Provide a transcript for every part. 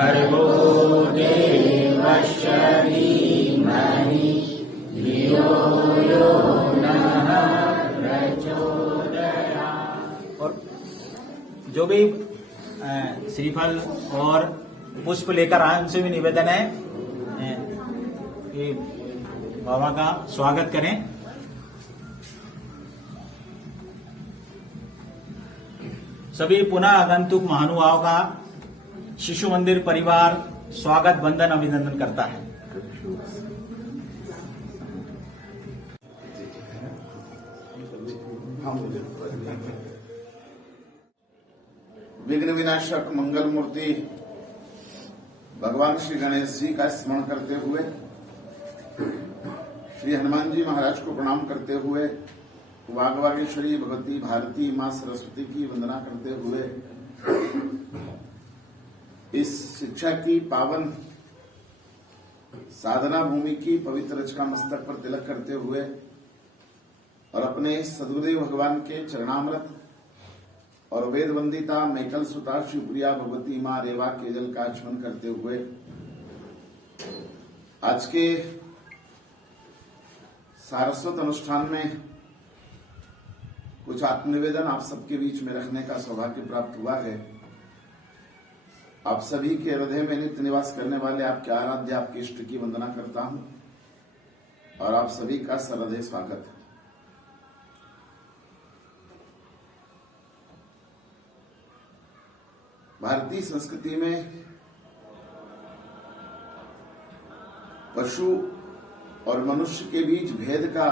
भर्गो देवस्य धीमहि धियो यो नः प्रचोदयात्। और जो भी श्रीफल और पुष्प लेकर आए उनसे भी निवेदन है कि बाबा का स्वागत करें। सभी पुनः आगंतुक महानुभाव का शिशु मंदिर परिवार स्वागत वंदन अभिनंदन करता है। विघ्न विनाशक मंगल मूर्ति भगवान श्री गणेश जी का स्मरण करते हुए, श्री हनुमान जी महाराज को प्रणाम करते हुए, वागवागेश्वरी भगवती भारती मां सरस्वती की वंदना करते हुए, इस शिक्षा की पावन साधना भूमि की पवित्र रचका मस्तक पर तिलक करते हुए और अपने सदगुरुदेव भगवान के चरणामृत और वेद वंदिता मैकल सुता शिवप्रिया भगवती मां रेवा के जल का आचमन करते हुए आज के सारस्वत अनुष्ठान में कुछ आत्मनिवेदन आप सबके बीच में रखने का सौभाग्य प्राप्त हुआ है। आप सभी के हृदय में नित्य निवास करने वाले आपके आराध्य आपके इष्ट की वंदना करता हूं और आप सभी का सहृदय स्वागत है। भारतीय संस्कृति में पशु और मनुष्य के बीच भेद का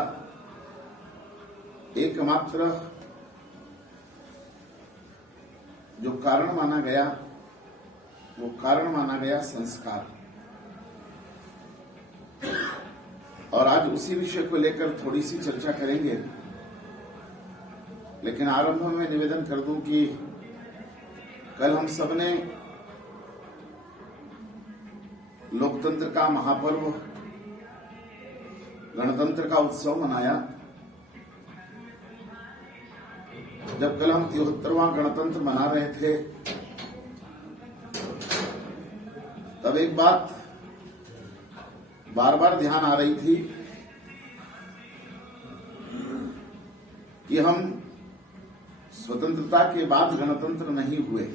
एकमात्र जो कारण माना गया वो कारण माना गया संस्कार। और आज उसी विषय को लेकर थोड़ी सी चर्चा करेंगे, लेकिन आरंभ में निवेदन कर दूं कि कल हम सबने लोकतंत्र का महापर्व गणतंत्र का उत्सव मनाया। जब कल हम 73वां गणतंत्र मना रहे थे तब एक बात बार बार ध्यान आ रही थी कि हम स्वतंत्रता के बाद गणतंत्र नहीं हुए।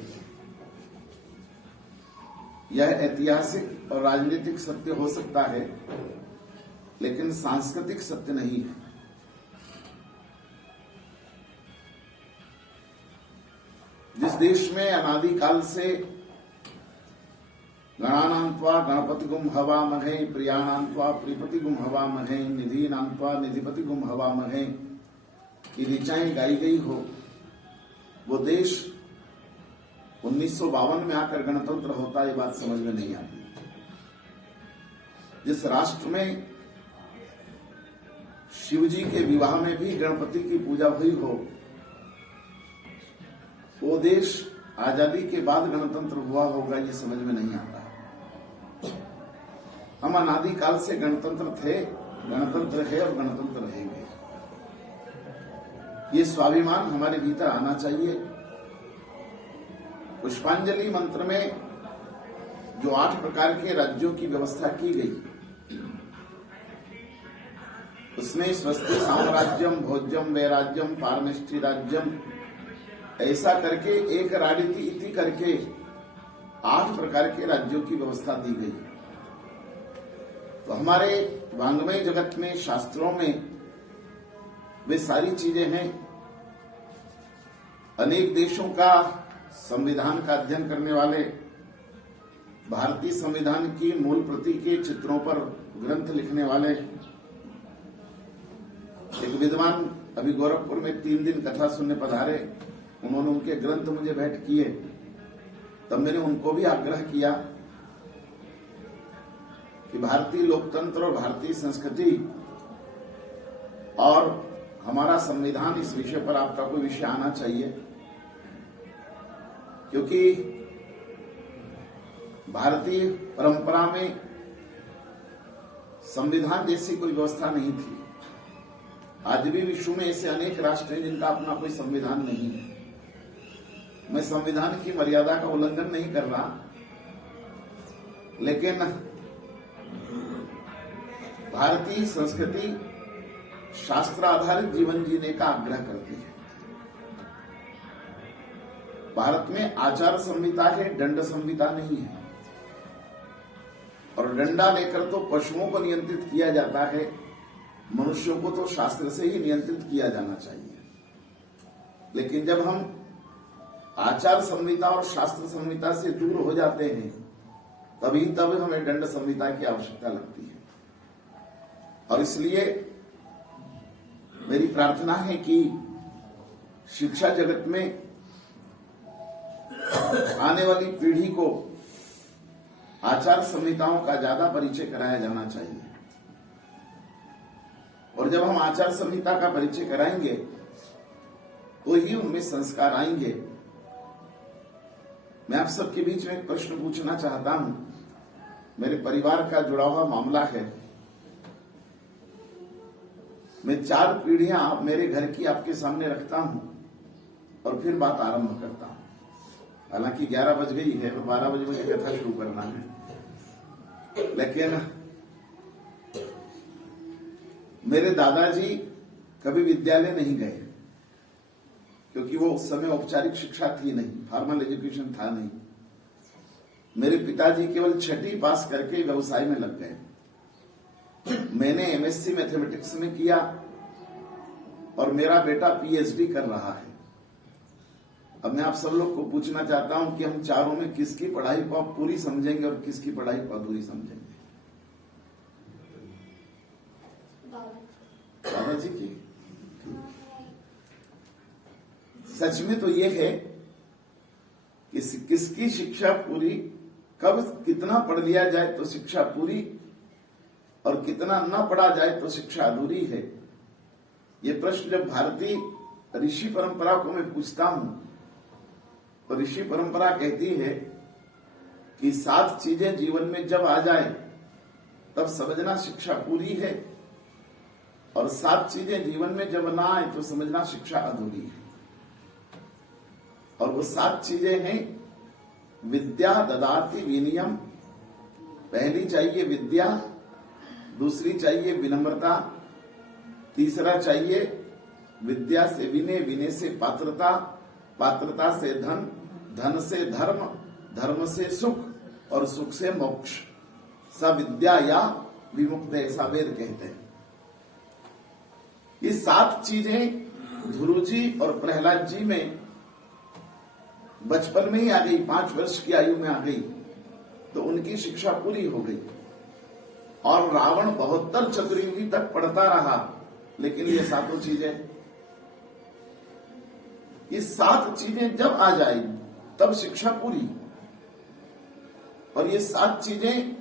यह ऐतिहासिक और राजनीतिक सत्य हो सकता है, लेकिन सांस्कृतिक सत्य नहीं है। जिस देश में अनादिकाल से गणानान्त्वा गणपतिगुम हवामहे प्रियाणान्त्वा प्रियपतिगुम हवामहे निधीनान्त्वा निधिपतिगुम हवामहे की ऋचाएं गाई गई हो, वो देश 1952 में आकर गणतंत्र होता, ये बात समझ में नहीं आती। जिस राष्ट्र में शिव जी के विवाह में भी गणपति की पूजा हुई हो, वो देश आजादी के बाद गणतंत्र हुआ होगा, ये समझ में नहीं आता। हम अनादिकाल से गणतंत्र थे, गणतंत्र है और गणतंत्र रहेंगे। ये स्वाभिमान हमारे भीतर आना चाहिए। पुष्पांजलि मंत्र में जो 8 प्रकार के राज्यों की व्यवस्था की गई, उसमें स्वस्ति साम्राज्यम भोज्यम वैराज्यम पारमेष्टि राज्यम ऐसा करके एक राडिति इति करके 8 प्रकार के राज्यों की व्यवस्था दी गई। तो हमारे वांग्मय जगत में, शास्त्रों में वे सारी चीजें हैं। अनेक देशों का संविधान का अध्ययन करने वाले भारतीय संविधान की मूल प्रति के चित्रों पर ग्रंथ लिखने वाले एक विद्वान अभी गोरखपुर में 3 दिन कथा सुनने पधारे। उन्होंने उनके ग्रंथ मुझे भेंट किए, तब मैंने उनको भी आग्रह किया कि भारतीय लोकतंत्र और भारतीय संस्कृति और हमारा संविधान, इस विषय पर आपका कोई विषय आना चाहिए, क्योंकि भारतीय परंपरा में संविधान जैसी कोई व्यवस्था नहीं थी। आज भी विश्व में ऐसे अनेक राष्ट्र हैं जिनका अपना कोई संविधान नहीं है। मैं संविधान की मर्यादा का उल्लंघन नहीं कर रहा, लेकिन भारतीय संस्कृति शास्त्र आधारित जीवन जीने का आग्रह करती है। भारत में आचार संहिता है, दंड संहिता नहीं है। और डंडा लेकर तो पशुओं को नियंत्रित किया जाता है, मनुष्यों को तो शास्त्र से ही नियंत्रित किया जाना चाहिए। लेकिन जब हम आचार संहिता और शास्त्र संहिता से दूर हो जाते हैं, तब हमें दंड संहिता की आवश्यकता लगती है। और इसलिए मेरी प्रार्थना है कि शिक्षा जगत में आने वाली पीढ़ी को आचार संहिताओं का ज्यादा परिचय कराया जाना चाहिए। और जब हम आचार संहिता का परिचय कराएंगे तो ही उनमें संस्कार आएंगे। मैं आप सबके बीच में एक प्रश्न पूछना चाहता हूं। मेरे परिवार का जुड़ा हुआ मामला है। मैं 4 पीढ़ियां मेरे घर की आपके सामने रखता हूं और फिर बात आरंभ करता हूं। हालांकि 11 बज गई है और 12 बजे मुझे कथा शुरू करना है, लेकिन मेरे दादाजी कभी विद्यालय नहीं गए, क्योंकि वो उस समय औपचारिक शिक्षा थी नहीं, फॉर्मल एजुकेशन था नहीं। मेरे पिताजी केवल 6ठी पास करके व्यवसाय में लग गए। मैंने एमएससी मैथमेटिक्स में किया और मेरा बेटा पीएचडी कर रहा है। अब मैं आप सब लोग को पूछना चाहता हूं कि हम चारों में किसकी पढ़ाई को आप पूरी समझेंगे और किसकी पढ़ाई को अधूरी समझेंगे? दादाजी की। सच में तो यह है कि किसकी शिक्षा पूरी, कब कितना पढ़ लिया जाए तो शिक्षा पूरी और कितना न पढ़ा जाए तो शिक्षा अधूरी है। ये प्रश्न जब भारतीय ऋषि परंपरा को मैं पूछता हूं तो ऋषि परंपरा कहती है कि 7 चीजें जीवन में जब आ जाए तब समझना शिक्षा पूरी है, और 7 चीजें जीवन में जब ना आए तो समझना शिक्षा अधूरी है। और वो 7 चीजें हैं विद्या ददाति विनयम। पहली चाहिए विद्या, दूसरी चाहिए विनम्रता, तीसरा चाहिए विद्या से विनय, विनय से पात्रता, पात्रता से धन, धन से धर्म, धर्म से सुख और सुख से मोक्ष। स विद्या या विमुक्त, ऐसा वेद कहते हैं। ये 7 चीजें ध्रुव जी और प्रहलाद जी में बचपन में ही आ गई, 5 वर्ष की आयु में आ गई तो उनकी शिक्षा पूरी हो गई। और रावण 72 चतुर्युगी तक पढ़ता रहा, लेकिन ये 7 चीजें, ये 7 चीजें जब आ जाए तब शिक्षा पूरी। और ये 7 चीजें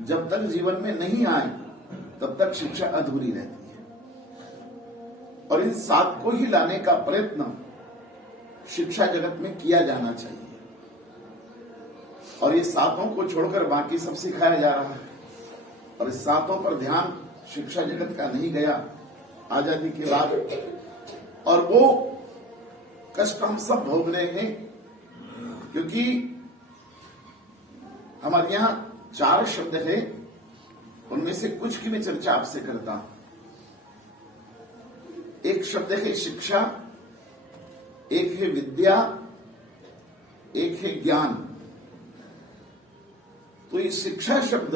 जब तक जीवन में नहीं आए तब तक शिक्षा अधूरी रहती है। और इन 7 को ही लाने का प्रयत्न शिक्षा जगत में किया जाना चाहिए। और ये 7 को छोड़कर बाकी सब सिखाया जा रहा है, और इस 7 पर ध्यान शिक्षा जगत का नहीं गया आजादी के बाद। और वो कष्ट हम सब भोग रहे हैं, क्योंकि हमारे यहां 4 शब्द है, उनमें से कुछ की मैं चर्चा आपसे करता हूं। एक शब्द है शिक्षा, एक है विद्या, एक है ज्ञान। तो ये शिक्षा शब्द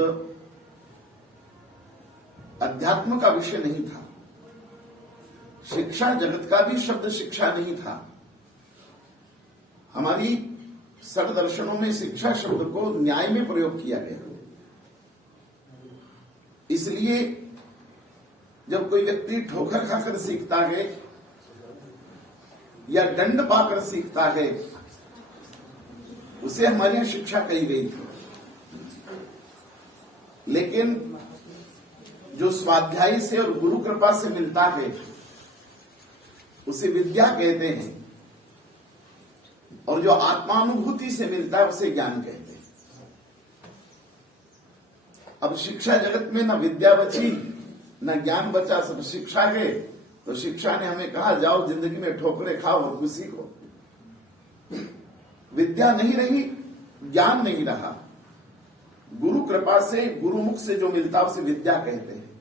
अध्यात्म का विषय नहीं था, शिक्षा जगत का भी शब्द शिक्षा नहीं था। हमारी सर्व दर्शनों में शिक्षा शब्द को न्याय में प्रयोग किया गया। इसलिए जब कोई व्यक्ति ठोकर खाकर सीखता है या दंड पाकर सीखता है, उसे हमारे यहां शिक्षा कही गई थी। लेकिन जो स्वाध्याय से और गुरु कृपा से मिलता है उसे विद्या कहते हैं, और जो आत्मानुभूति से मिलता है उसे ज्ञान कहते हैं। अब शिक्षा जगत में न विद्या बची न ज्ञान बचा, सब शिक्षा है। तो शिक्षा ने हमें कहा जाओ जिंदगी में ठोकरें खाओ और खुशी को। विद्या नहीं रही, ज्ञान नहीं रहा। गुरु कृपा से, गुरुमुख से जो मिलता उसे विद्या कहते हैं।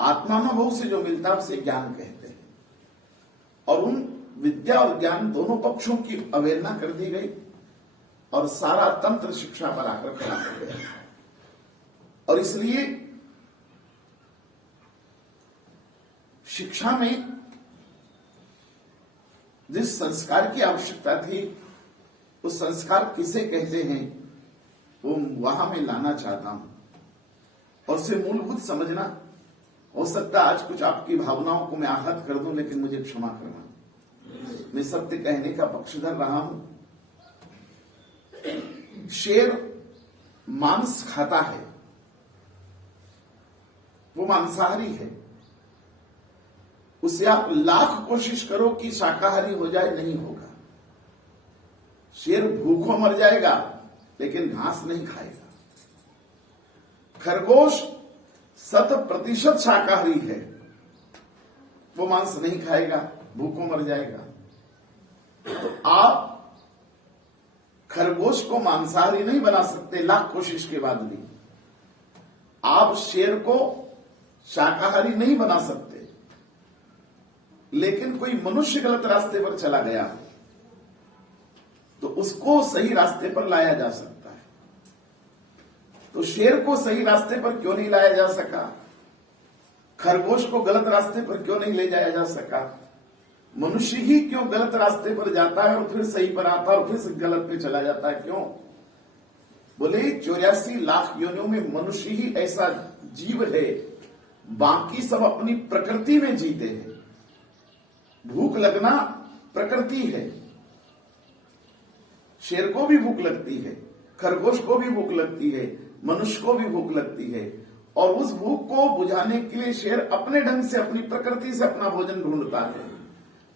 आत्मानुभव से जो मिलता उसे ज्ञान कहते हैं। और उन विद्या और ज्ञान दोनों पक्षों की अवहेलना कर दी गई और सारा तंत्र शिक्षा पर आकर खड़ा कर गया। और इसलिए शिक्षा में जिस संस्कार की आवश्यकता थी, उस संस्कार किसे कहते हैं, वो वहां मैं लाना चाहता हूं। और उसे मूलभूत समझना। हो सकता है आज कुछ आपकी भावनाओं को मैं आहत कर दूं, लेकिन मुझे क्षमा करना। मैं सत्य कहने का पक्षधर रहा हूं। शेर मांस खाता है, वो मांसाहारी है। उसे आप लाख कोशिश करो कि शाकाहारी हो जाए, नहीं होगा। शेर भूखों मर जाएगा, लेकिन घास नहीं खाएगा। खरगोश 100% शाकाहारी है, वो मांस नहीं खाएगा, भूखों मर जाएगा। तो आप खरगोश को मांसाहारी नहीं बना सकते लाख कोशिश के बाद भी। आप शेर को शाकाहारी नहीं बना सकते। लेकिन कोई मनुष्य गलत रास्ते पर चला गया तो उसको सही रास्ते पर लाया जा सकता है। तो शेर को सही रास्ते पर क्यों नहीं लाया जा सका? खरगोश को गलत रास्ते पर क्यों नहीं ले जाया जा सका? मनुष्य ही क्यों गलत रास्ते पर जाता है और फिर सही पर आता है और फिर गलत पे चला जाता है, क्यों? बोले 84 लाख योनियों में मनुष्य ही ऐसा जीव है, बाकी सब अपनी प्रकृति में जीते हैं। भूख लगना प्रकृति है। शेर को भी भूख लगती है, खरगोश को भी भूख लगती है, मनुष्य को भी भूख लगती है। और उस भूख को बुझाने के लिए शेर अपने ढंग से, अपनी प्रकृति से अपना भोजन ढूंढता है।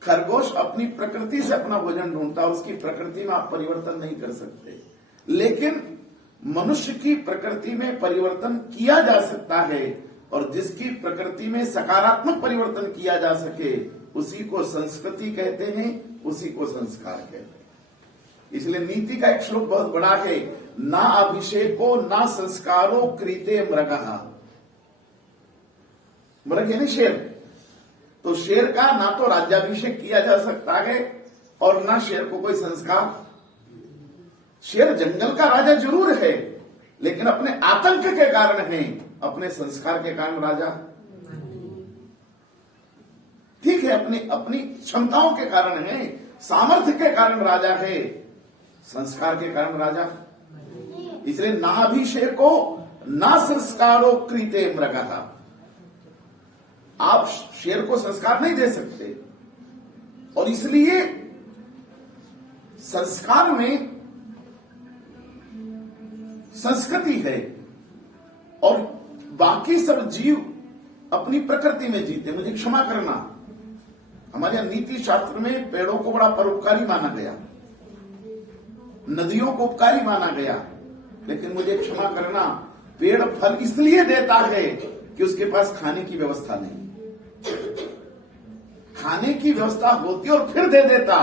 खरगोश अपनी प्रकृति से अपना भोजन ढूंढता है। उसकी प्रकृति में आप परिवर्तन नहीं कर सकते। लेकिन मनुष्य की प्रकृति में परिवर्तन किया जा सकता है, और जिसकी प्रकृति में सकारात्मक परिवर्तन किया जा सके उसी को संस्कृति कहते हैं, उसी को संस्कार कहते हैं। इसलिए नीति का एक श्लोक बहुत बड़ा है, ना अभिषेको ना संस्कारो क्रीते मृगः। मृग यानी शेर। तो शेर का ना तो राज्याभिषेक किया जा सकता है और ना शेर को कोई संस्कार। शेर जंगल का राजा जरूर है, लेकिन अपने आतंक के कारण है, अपने संस्कार के कारण राजा ठीक है, अपनी अपनी क्षमताओं के कारण है, सामर्थ्य के कारण राजा है, संस्कार के कारण राजा। इसलिए ना अभिषेको ना संस्कारो क्रीते मृगः। आप शेर को संस्कार नहीं दे सकते। और इसलिए संस्कार में संस्कृति है और बाकी सब जीव अपनी प्रकृति में जीते। मुझे क्षमा करना, हमारे यहां नीति शास्त्र में पेड़ों को बड़ा परोपकारी माना गया, नदियों को उपकारी माना गया, लेकिन मुझे क्षमा करना, पेड़ फल इसलिए देता है कि उसके पास खाने की व्यवस्था नहीं। खाने की व्यवस्था होती और फिर दे देता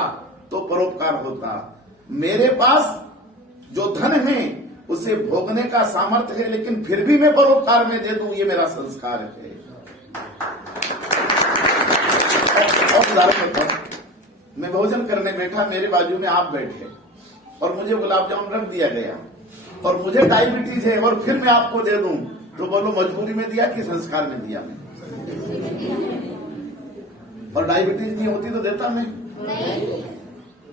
तो परोपकार होता। मेरे पास जो धन है उसे भोगने का सामर्थ्य है, लेकिन फिर भी मैं परोपकार में दे दूं, ये मेरा संस्कार है। और उदाहरण बताओ, मैं भोजन करने बैठा, मेरे बाजू में आप बैठे और मुझे गुलाब जामुन रख दिया गया और मुझे डायबिटीज है और फिर मैं आपको दे दूं, तो बोलो मजबूरी में दिया कि संस्कार में दिया? मैं और डायबिटीज नहीं होती तो देता मैं नहीं।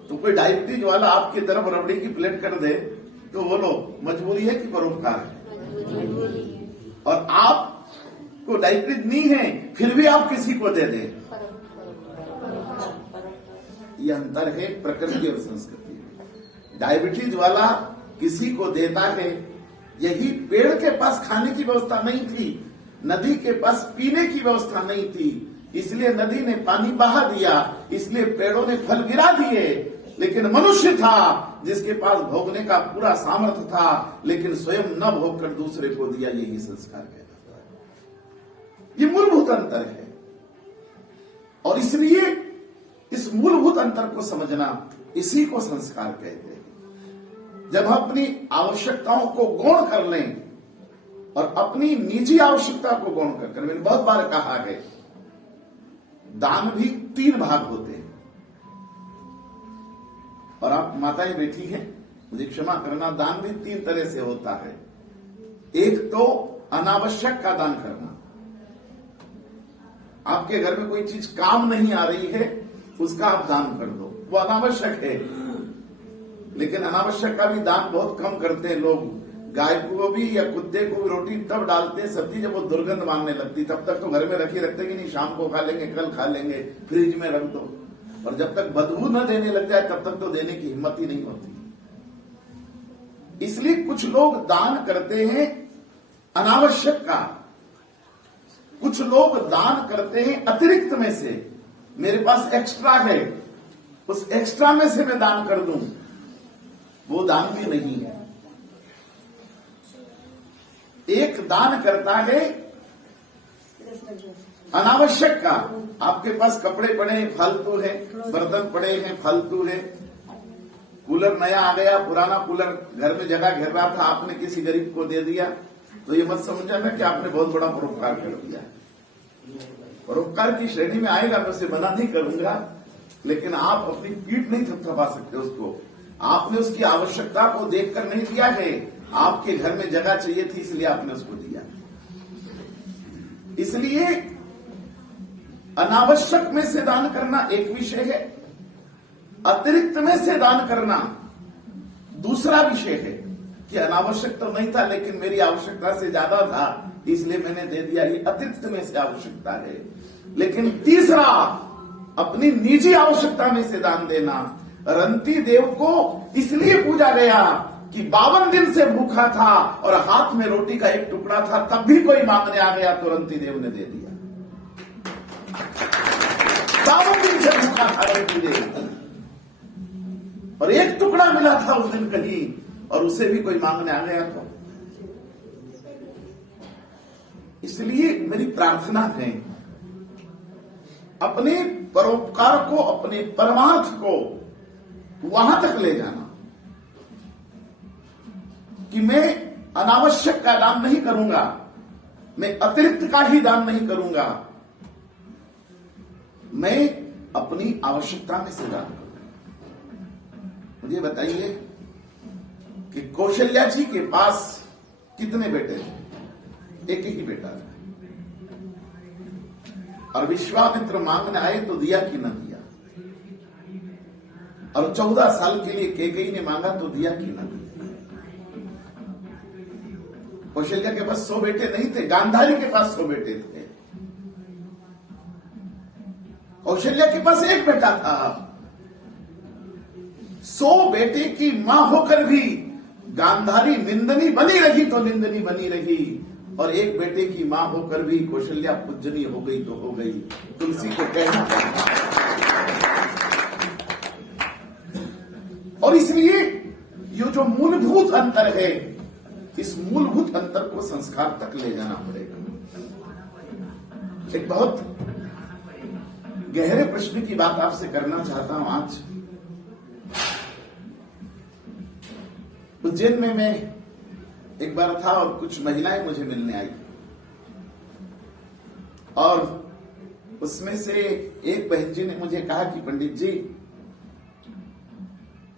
तो कोई डायबिटीज वाला आपकी तरफ रबड़ी की प्लेट कर दे तो बोलो मजबूरी है कि परोपकार है? और आपको डायबिटीज नहीं है फिर भी आप किसी को दे दें, ये अंतर है प्रकृति और संस्कृति। डायबिटीज वाला किसी को देता है। यही पेड़ के पास खाने की व्यवस्था नहीं थी, नदी के पास पीने की व्यवस्था नहीं थी, इसलिए नदी ने पानी बहा दिया, इसलिए पेड़ों ने फल गिरा दिए। लेकिन मनुष्य था जिसके पास भोगने का पूरा सामर्थ्य था, लेकिन स्वयं न भोगकर दूसरे को दिया। यही संस्कार कहलाता है। ये मूलभूत अंतर है। और इसलिए इस मूलभूत अंतर को समझना, इसी को संस्कार कहते हैं। जब हम अपनी आवश्यकताओं को गौण कर लें और अपनी निजी आवश्यकता को गौण कर, मैंने बहुत बार कहा है, दान भी 3 भाग होते हैं। और आप माताएं बैठी हैं, मुझे क्षमा करना, दान भी 3 तरह से होता है। एक तो अनावश्यक का दान करना, आपके घर में कोई चीज काम नहीं आ रही है, उसका आप दान कर दो, वो अनावश्यक है। लेकिन अनावश्यक का भी दान बहुत कम करते हैं लोग। गाय को भी या कुत्ते को भी रोटी तब डालते हैं सब्जी जब वो दुर्गंध मारने लगती, तब तक तो घर में रखी रखते कि नहीं, शाम को खा लेंगे, कल खा लेंगे, फ्रिज में रख दो। और जब तक बदबू न देने लग जाए तब तक तो देने की हिम्मत ही नहीं होती। इसलिए कुछ लोग दान करते हैं अनावश्यक का, कुछ लोग दान करते हैं अतिरिक्त में से। मेरे पास एक्स्ट्रा है, उस एक्स्ट्रा में से मैं दान कर दूं, वो दान भी नहीं है। एक दान करता है अनावश्यक का, आपके पास कपड़े पड़े हैं फालतू है, बर्तन पड़े हैं फालतू है, कूलर नया आ गया, पुराना कूलर घर में जगह घेर रहा था, आपने किसी गरीब को दे दिया, तो ये मत समझना कि आपने बहुत बड़ा परोपकार कर दिया। परोपकार की श्रेणी में आएगा, मैं उसे मना नहीं करूंगा, लेकिन आप अपनी पीठ नहीं थपथपा सकते उसको। आपने उसकी आवश्यकता को देखकर नहीं दिया है, आपके घर में जगह चाहिए थी इसलिए आपने उसको दिया। इसलिए अनावश्यक में से दान करना एक विषय है, अतिरिक्त में से दान करना दूसरा विषय है कि अनावश्यक तो नहीं था लेकिन मेरी आवश्यकता से ज्यादा था इसलिए मैंने दे दिया, ये अतिरिक्त में से आवश्यकता है। लेकिन तीसरा, अपनी निजी आवश्यकता में से दान देना। रंती देव को इसलिए पूजा गया कि 52 दिन से भूखा था और हाथ में रोटी का एक टुकड़ा था, तब भी कोई मांगने आ गया तो रंती देव ने दे दिया। 52 दिन से भूखा था रंती देव और एक टुकड़ा मिला था उस दिन कहीं, और उसे भी कोई मांगने आ गया तो। इसलिए मेरी प्रार्थना है, अपने परोपकार को, अपने परमार्थ को वहां तक ले जाना कि मैं अनावश्यक का दान नहीं करूंगा, मैं अतिरिक्त का ही दान नहीं करूंगा, मैं अपनी आवश्यकता में से दान करूंगा। मुझे बताइए कि कौशल्या जी के पास कितने बेटे थे? एक ही बेटा था, और विश्वामित्र मांगने आए तो दिया कि न दिया, और 14 साल के लिए कैकेयी ने मांगा तो दिया कि न दिया। कौशल्या के पास 100 बेटे नहीं थे, गांधारी के पास 100 बेटे थे, कौशल्या के पास एक बेटा था। 100 बेटे की मां होकर भी गांधारी निंदनी बनी रही तो निंदनी बनी रही, और एक बेटे की मां होकर भी कौशल्या पूजनीय हो गई तो हो गई। तुलसी को कहना। और इसलिए ये जो मूलभूत अंतर है, इस मूलभूत अंतर को संस्कार तक ले जाना पड़ेगा। एक बहुत गहरे प्रश्न की बात आपसे करना चाहता हूं आज। उज्जैन में मैं एक बार था और कुछ महिलाएं मुझे मिलने आई, और उसमें से एक बहन जी ने मुझे कहा कि पंडित जी,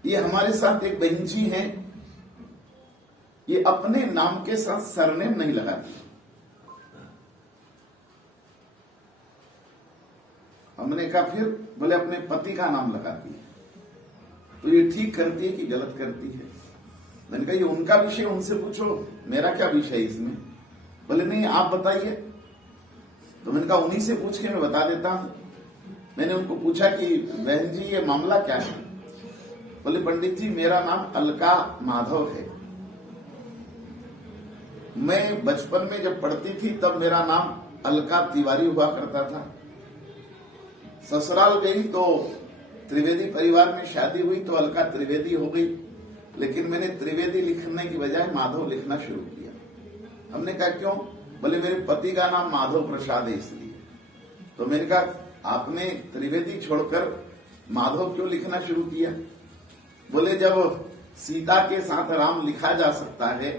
ये हमारे साथ एक बहन जी हैं, ये अपने नाम के साथ सरनेम नहीं लगाती। हमने कहा फिर? बोले अपने पति का नाम लगाती है। तो ये ठीक करती है कि गलत करती है? मैंने कहा ये उनका विषय, उनसे पूछो, मेरा क्या विषय इसमें। बोले नहीं आप बताइए। तो मैंने कहा उन्हीं से पूछ के मैं बता देता हूं। मैंने उनको पूछा कि बहन जी ये मामला क्या है? बोले पंडित जी मेरा नाम अलका माधव है, मैं बचपन में जब पढ़ती थी तब मेरा नाम अलका तिवारी हुआ करता था। ससुराल गई तो त्रिवेदी परिवार में शादी हुई तो अलका त्रिवेदी हो गई, लेकिन मैंने त्रिवेदी लिखने की बजाय माधव लिखना शुरू किया। हमने कहा क्यों? बोले मेरे पति का नाम माधव प्रसाद है इसलिए। तो मैंने कहा आपने त्रिवेदी छोड़कर माधव क्यों लिखना शुरू किया? बोले जब सीता के साथ राम लिखा जा सकता है,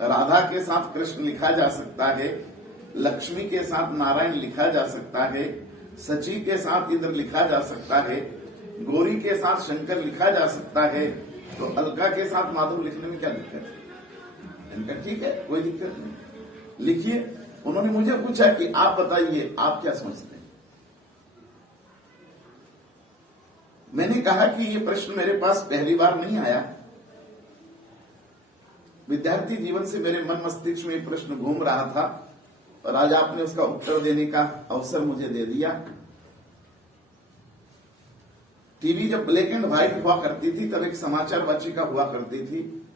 राधा के साथ कृष्ण लिखा जा सकता है, लक्ष्मी के साथ नारायण लिखा जा सकता है, सची के साथ इंद्र लिखा जा सकता है, गौरी के साथ शंकर लिखा जा सकता है, तो अलका के साथ माधव लिखने में क्या दिक्कत है? इनका ठीक है, कोई दिक्कत नहीं, लिखिए। उन्होंने मुझे पूछा कि आप बताइए आप क्या समझते हैं। मैंने कहा कि ये प्रश्न मेरे पास पहली बार नहीं आया, विद्यार्थी जीवन से मेरे मन मस्तिष्क में प्रश्न घूम रहा था और आज आपने उसका उत्तर देने का अवसर मुझे दे दिया। टीवी जब ब्लैक एंड व्हाइट हुआ करती थी तब एक समाचार वाचिका हुआ करती थी,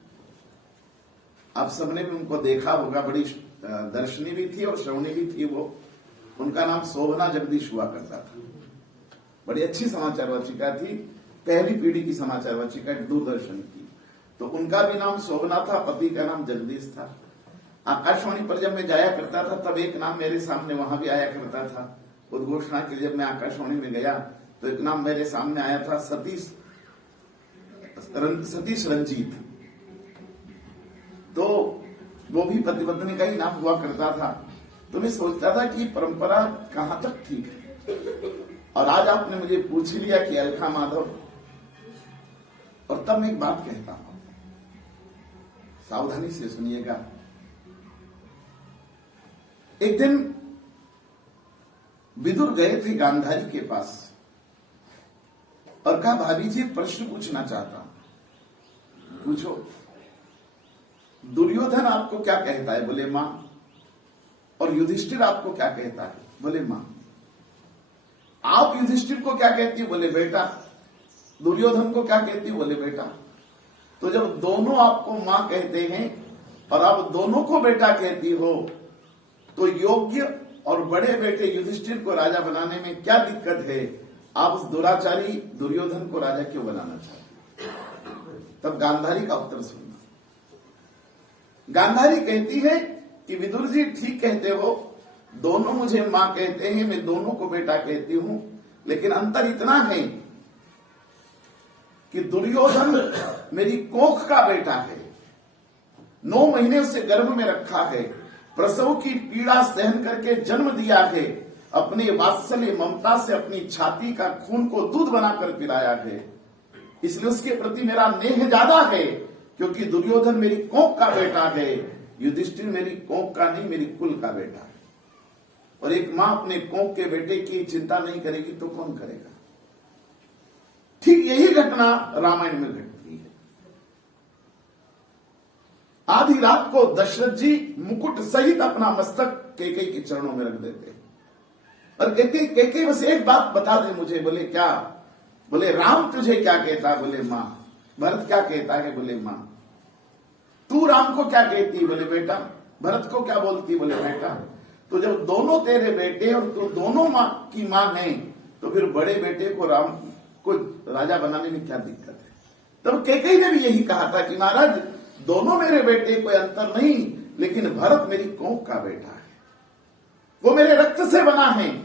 आप सबने भी उनको देखा होगा, बड़ी दर्शनी भी थी और श्रवणी भी थी वो। उनका नाम शोभना जगदीश हुआ करता था, बड़ी अच्छी समाचार वाचिका थी, पहली पीढ़ी की समाचार वाचिका दूरदर्शन की। तो उनका भी नाम शोभना था, पति का नाम जगदीश था। आकाशवाणी पर जब मैं जाया करता था तब एक नाम मेरे सामने वहां भी आया करता था। उद्घोषणा के लिए जब मैं आकाशवाणी में गया तो एक नाम मेरे सामने आया था, सतीश रंजीत। तो वो भी पति पत्नी का ही नाम हुआ करता था। तो मैं सोचता था कि परंपरा कहां तक ठीक है, और आज आपने मुझे पूछ लिया कि अलका माधव। और तब मैं एक बात कहता हूं, सावधानी से सुनिएगा। एक दिन विदुर गए थे गांधारी के पास और कहा, भाभी जी प्रश्न पूछना चाहता हूं, पूछो। दुर्योधन आपको क्या कहता है? बोले मां। और युधिष्ठिर आपको क्या कहता है? बोले मां। आप युधिष्ठिर को क्या कहती हो? बोले बेटा। दुर्योधन को क्या कहती हो? बोले बेटा। तो जब दोनों आपको मां कहते हैं और आप दोनों को बेटा कहती हो, तो योग्य और बड़े बेटे युधिष्ठिर को राजा बनाने में क्या दिक्कत है? आप उस दुराचारी दुर्योधन को राजा क्यों बनाना चाहते? तब गांधारी का उत्तर सुनना। गांधारी कहती है कि विदुर जी ठीक कहते हो, दोनों मुझे मां कहते हैं, मैं दोनों को बेटा कहती हूं, लेकिन अंतर इतना है कि दुर्योधन मेरी कोख का बेटा है, 9 महीने उसे गर्भ में रखा है, प्रसव की पीड़ा सहन करके जन्म दिया है, अपने वात्सल्य ममता से अपनी छाती का खून को दूध बनाकर पिलाया है, इसलिए उसके प्रति मेरा नेह ज्यादा है, क्योंकि दुर्योधन मेरी कोख का बेटा है, युधिष्ठिर मेरी कोख का नहीं, मेरी कुल का बेटा है। और एक मां अपने कोख के बेटे की चिंता नहीं करेगी तो कौन करेगा? ठीक यही घटना रामायण में घटती है। आधी रात को दशरथ जी मुकुट सहित अपना मस्तक कैकेयी के चरणों में रख देते और कैकेयी बस एक बात बता दे मुझे। बोले क्या? बोले राम तुझे क्या कहता है? बोले मां। भरत क्या कहता है? बोले मां। तू राम को क्या कहती? बोले बेटा। भरत को क्या बोलती? बोले बेटा। तो जब दोनों तेरे बेटे और तू दोनों मां की मां है, तो फिर बड़े बेटे को राम को राजा बनाने में क्या दिक्कत है? तब कैकेयी ने भी यही कहा था कि महाराज दोनों मेरे बेटे, कोई अंतर नहीं, लेकिन भरत मेरी कोख का बेटा है, वो मेरे रक्त से बना है,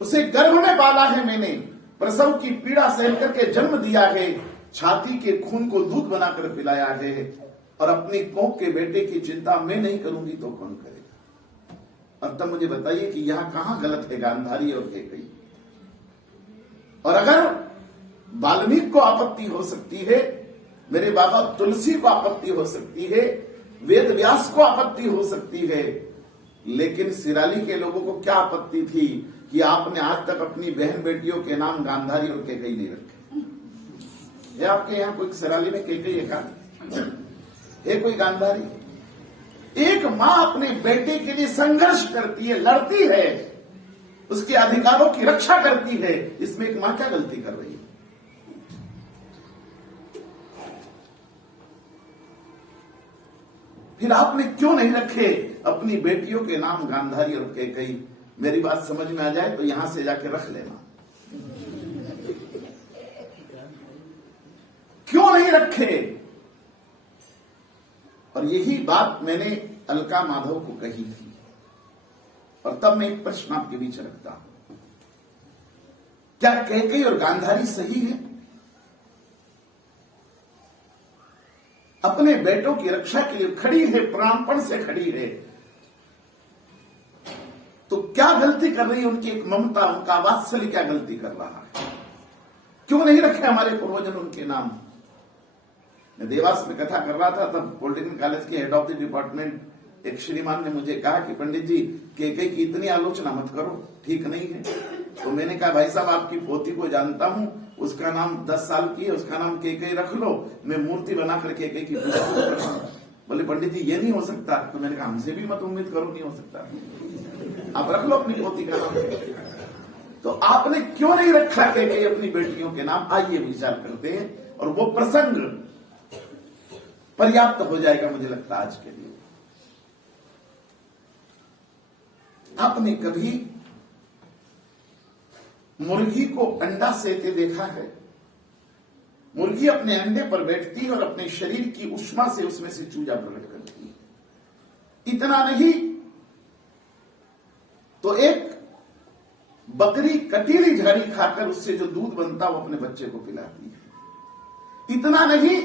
उसे गर्भ में पाला है मैंने, प्रसव की पीड़ा सहन करके जन्म दिया है, छाती के खून को दूध बनाकर पिलाया है, और अपनी कोख के बेटे की चिंता मैं नहीं करूंगी तो कौन करेगा? और तब मुझे बताइए कि यहां कहां गलत है गांधारी और कैकेयी? और अगर वाल्मीकि को आपत्ति हो सकती है, मेरे बाबा तुलसी को आपत्ति हो सकती है, वेद व्यास को आपत्ति हो सकती है, लेकिन सिराली के लोगों को क्या आपत्ति थी कि आपने आज तक अपनी बहन बेटियों के नाम गांधारी और कैकेयी नहीं रखे? है आपके यहां कोई सिराली में कैकेयी है कोई गांधारी? एक मां अपने बेटे के लिए संघर्ष करती है, लड़ती है, उसके अधिकारों की रक्षा करती है, इसमें एक मां क्या गलती कर रही है? फिर आपने क्यों नहीं रखे अपनी बेटियों के नाम गांधारी और कैकेयी? मेरी बात समझ में आ जाए तो यहां से जाके रख लेना। क्यों नहीं रखे? और यही बात मैंने अलका माधव को कही थी। और तब मैं एक प्रश्न आपके बीच रखता हूं, क्या कैकेयी और गांधारी सही है? अपने बेटों की रक्षा के लिए खड़ी है, प्राणपण से खड़ी है, तो क्या गलती कर रही है? उनकी एक ममता, उनका वात्सल्य क्या गलती कर रहा है? क्यों नहीं रखे हमारे पूर्वजन उनके नाम? मैं देवास में कथा कर रहा था, तब पॉलिटेक्निक कॉलेज के हेड ऑफ द डिपार्टमेंट एक श्रीमान ने मुझे कहा कि पंडित जी केकई की इतनी आलोचना मत करो, ठीक नहीं है। तो मैंने कहा भाई साहब, आपकी पोती को जानता हूं, उसका नाम 10 साल की है, उसका नाम केकई रख लो, मैं मूर्ति बनाकर केकई की पूजा करूंगा। बोले पंडित जी ये नहीं हो सकता। तो मैंने कहा हमसे भी मत उम्मीद करो, नहीं हो सकता, आप रख लो अपनी पोती का नाम। तो आपने क्यों नहीं रखा केकई अपनी बेटियों के नाम? आइए विचार करते हैं, और वो प्रसंग पर्याप्त हो जाएगा मुझे लगता है आज के लिए। आपने कभी मुर्गी को अंडा सेते देखा है? मुर्गी अपने अंडे पर बैठती है और अपने शरीर की उष्मा से उसमें से चूजा प्रकट करती है। इतना नहीं तो एक बकरी कटीली झाड़ी खाकर उससे जो दूध बनता वो अपने बच्चे को पिलाती है। इतना नहीं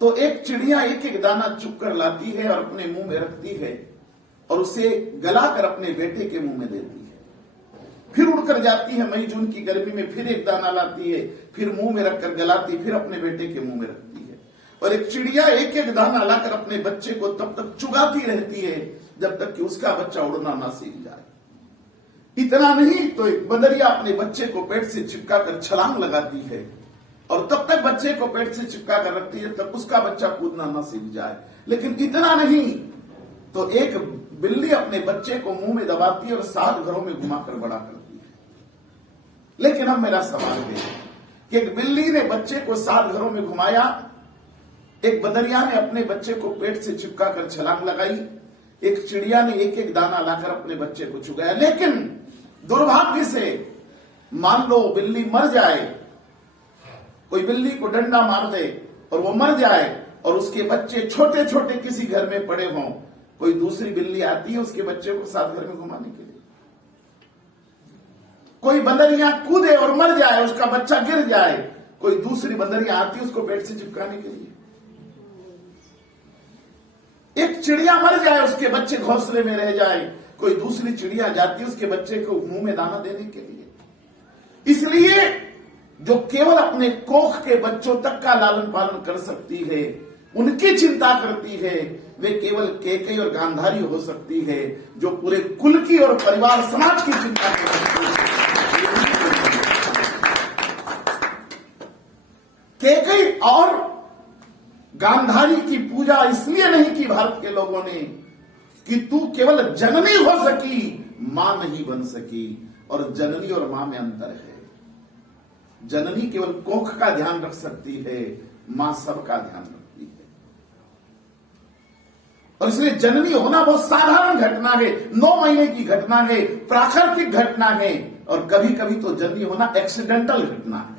तो एक चिड़िया एक एक दाना चुग कर लाती है और अपने मुंह में रखती है और उसे गलाकर अपने बेटे के मुंह में देती है। फिर उड़कर जाती है, मई जून की गर्मी में फिर एक दाना लाती है, फिर मुंह में रखकर गलाती, फिर अपने बेटे के मुंह में रखती है। और एक चिड़िया एक एक दाना लाकर अपने बच्चे को तब तक चुगाती रहती है जब तक कि उसका बच्चा उड़ना ना सीख जाए। इतना नहीं तो एक बंदरिया अपने बच्चे को पेट से चिपका कर छलांग लगाती है और तब तक बच्चे को पेट से चिपका कर रखती है जब तक उसका बच्चा कूदना ना सीख जाए। लेकिन इतना नहीं तो एक बिल्ली अपने बच्चे को मुंह में दबाती है और 7 घरों में घुमाकर बड़ा करती है। लेकिन अब मेरा सवाल है कि एक बिल्ली ने बच्चे को 7 घरों में घुमाया, एक बदरिया ने अपने बच्चे को पेट से चिपका कर छलांग लगाई, एक चिड़िया ने एक एक दाना लाकर अपने बच्चे को चुगाया। लेकिन दुर्भाग्य से मान लो बिल्ली मर जाए, कोई बिल्ली को डंडा मार दे और वो मर जाए और उसके बच्चे छोटे छोटे किसी घर में पड़े हों, कोई दूसरी बिल्ली आती है उसके बच्चे को 7 घर में घुमाने के लिए। कोई बंदरिया कूदे और मर जाए, उसका बच्चा गिर जाए, कोई दूसरी बंदरिया आती है उसको पेट से चिपकाने के लिए। एक चिड़िया मर जाए, उसके बच्चे घोंसले में रह जाए, कोई दूसरी चिड़िया जाती है उसके बच्चे को मुंह में दाना देने के लिए। इसलिए जो केवल अपने कोख के बच्चों तक का लालन पालन कर सकती है, उनकी चिंता करती है, वे केवल केकई और गांधारी हो सकती है जो पूरे कुल की और परिवार समाज की चिंता कर सकती है। केकई और गांधारी की पूजा इसलिए नहीं की भारत के लोगों ने कि तू केवल जननी हो सकी, मां नहीं बन सकी। और जननी और मां में अंतर है। जननी केवल कोख का ध्यान रख सकती है, मां सबका ध्यान रखती है। और इसलिए जननी होना बहुत साधारण घटना है, 9 महीने की घटना है, प्राकृतिक घटना है, और कभी कभी तो जननी होना एक्सीडेंटल घटना है।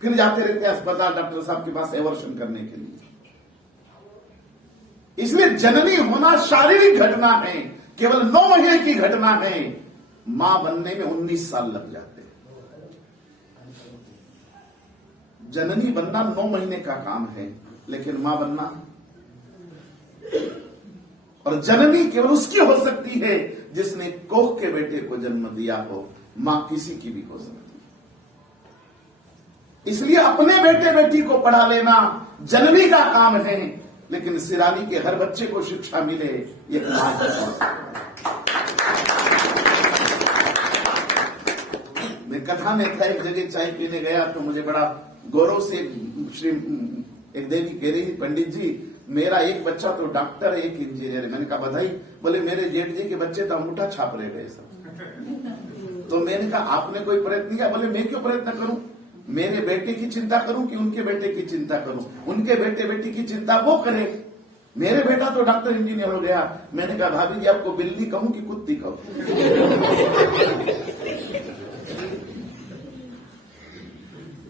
फिर जाते रहते हैं अस्पताल डॉक्टर साहब के पास एवर्शन करने के लिए। इसलिए जननी होना शारीरिक घटना है, केवल 9 महीने की घटना है। मां बनने में 19 साल लग जाते हैं। जननी बनना 9 महीने का काम है, लेकिन मां बनना, और जननी केवल उसकी हो सकती है जिसने कोख के बेटे को जन्म दिया हो, मां किसी की भी हो सकती है। इसलिए अपने बेटे बेटी को पढ़ा लेना जननी का काम है, लेकिन सिरानी के हर बच्चे को शिक्षा मिले ये मां का काम है। मैं कथा में था, एक जगह चाय पीने गया तो मुझे बड़ा गौरव से एक देवी कह रही थी, पंडित जी मेरा एक बच्चा तो डॉक्टर है, एक इंजीनियर है। मैंने कहा बधाई। बोले मेरे जेठ जी के बच्चे तो अंगूठा छाप रहे गए सब। तो मैंने कहा आपने कोई प्रयत्न किया? बोले मैं क्यों प्रयत्न करूं, मेरे बेटे की चिंता करूं कि उनके बेटे की चिंता करूं? उनके बेटे बेटी की चिंता वो करे, मेरे बेटा तो डॉक्टर इंजीनियर हो गया। मैंने कहा भाभी जी आपको बिल्ली कहूं कि कुत्ती कहूं?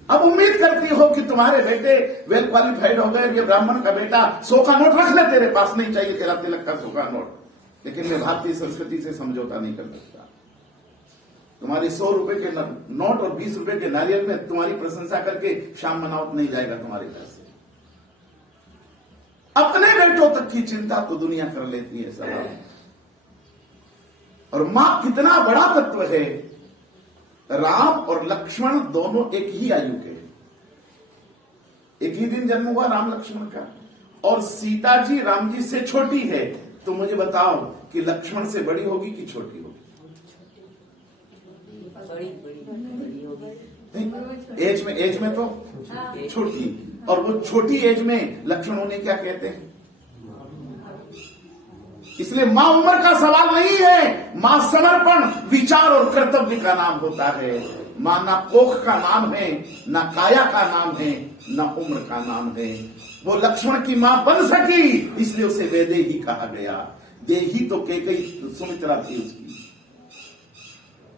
अब उम्मीद करती हो कि तुम्हारे बेटे वेल क्वालिफाइड हो गए, ये ब्राह्मण का बेटा 100 का नोट रख ले तेरे पास, नहीं चाहिए तेरा तिलक का 100 का नोट। लेकिन मैं भारतीय संस्कृति से समझौता नहीं कर सकता। तुम्हारे 100 रुपए के नोट और 20 रुपए के नारियल में तुम्हारी प्रशंसा करके शाम मनावत नहीं जाएगा तुम्हारे घर से। अपने बेटों तक की चिंता तो दुनिया कर लेती है सदा। और मां कितना बड़ा तत्व है। राम और लक्ष्मण दोनों एक ही आयु के, एक ही दिन जन्म हुआ राम लक्ष्मण का, और सीता जी राम जी से छोटी है। तो मुझे बताओ कि लक्ष्मण से बड़ी होगी कि छोटी होगी? एज में तो छोटी, और वो छोटी एज में लक्ष्मण उन्हें क्या कहते हैं? इसलिए मां उम्र का सवाल नहीं है, मां समर्पण, विचार और कर्तव्य का नाम होता है। मां ना कोख का नाम है, ना काया का नाम है, ना उम्र का नाम है। वो लक्ष्मण की मां बन सकी इसलिए उसे वैदेही कहा गया। देही तो कैकेयी सुमित्रा थी उसकी।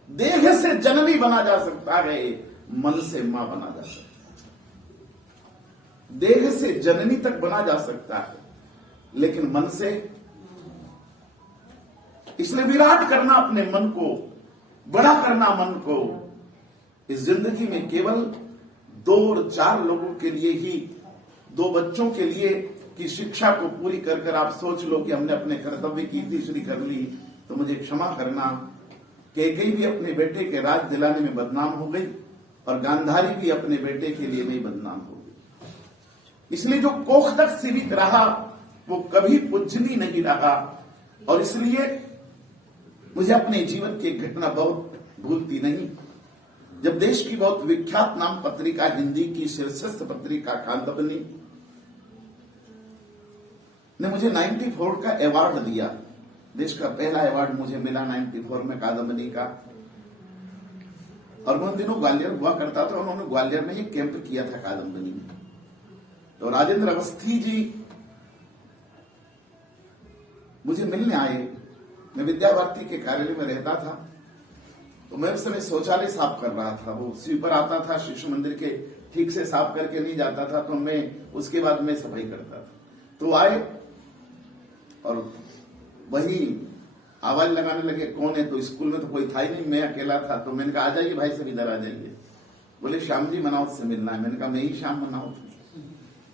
देह से जननी बना जा सकता है, मन से मां बना जा सकता है। देह से जननी तक बना जा सकता है, लेकिन मन से। इसलिए विराट करना अपने मन को, बड़ा करना मन को। इस जिंदगी में केवल 2 और 4 लोगों के लिए ही, 2 बच्चों के लिए की शिक्षा को पूरी कर कर आप सोच लो कि हमने अपने कर्तव्य की तीसरी कर ली, तो मुझे क्षमा करना। कैकेयी भी अपने बेटे के राज दिलाने में बदनाम हो गई, और गांधारी भी अपने बेटे के लिए नहीं बदनाम हो गई। इसलिए जो कोख तक सीमित रहा वो कभी पूजनीय नहीं रहा। और इसलिए मुझे अपने जीवन की एक घटना बहुत भूलती नहीं। जब देश की बहुत विख्यात नाम पत्रिका, हिंदी की शीर्षस्थ पत्रिका कादंबनी ने मुझे 94 का अवार्ड दिया। देश का पहला अवार्ड मुझे मिला 94 में कादंबनी का। और मैं उन दिनों ग्वालियर हुआ करता था, उन्होंने ग्वालियर में ही कैंप किया था कादंबनी में। तो राजेंद्र अवस्थी जी मुझे मिलने आए। मैं विद्या भारती के कार्यालय में रहता था, तो मैं उस समय शौचालय साफ कर रहा था। वो स्वीपर आता था शिशु मंदिर के, ठीक से साफ करके नहीं जाता था, तो मैं उसके बाद में सफाई करता था। तो आए और वही आवाज लगाने लगे, कौन है? तो स्कूल में तो कोई था ही नहीं, मैं अकेला था। तो मैंने कहा आ जाइए भाई सब इधर आ जाइए। बोले श्याम जी मनावत से मिलना है। मैंने कहा मैं ही श्याम मनावत।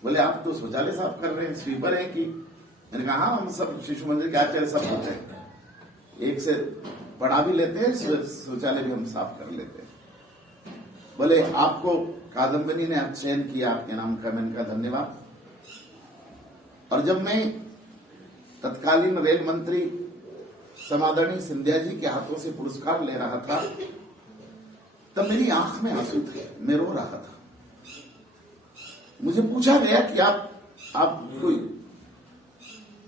बोले आप तो शौचालय साफ कर रहे हैं, स्वीपर है कि? मैंने कहा हाँ, हम सब शिशु मंदिर के आचार्य सब होते हैं, एक से पढ़ा भी लेते हैं, शौचालय भी हम साफ कर लेते हैं। बोले आपको कादंबनी ने चयन किया आपके नाम का। मैंने कहा धन्यवाद। और जब मैं तत्कालीन रेल मंत्री समादरणीय सिंधिया जी के हाथों से पुरस्कार ले रहा था, तब मेरी आंख में आंसू थे, मैं रो रहा था। मुझे पूछा गया कि आप कोई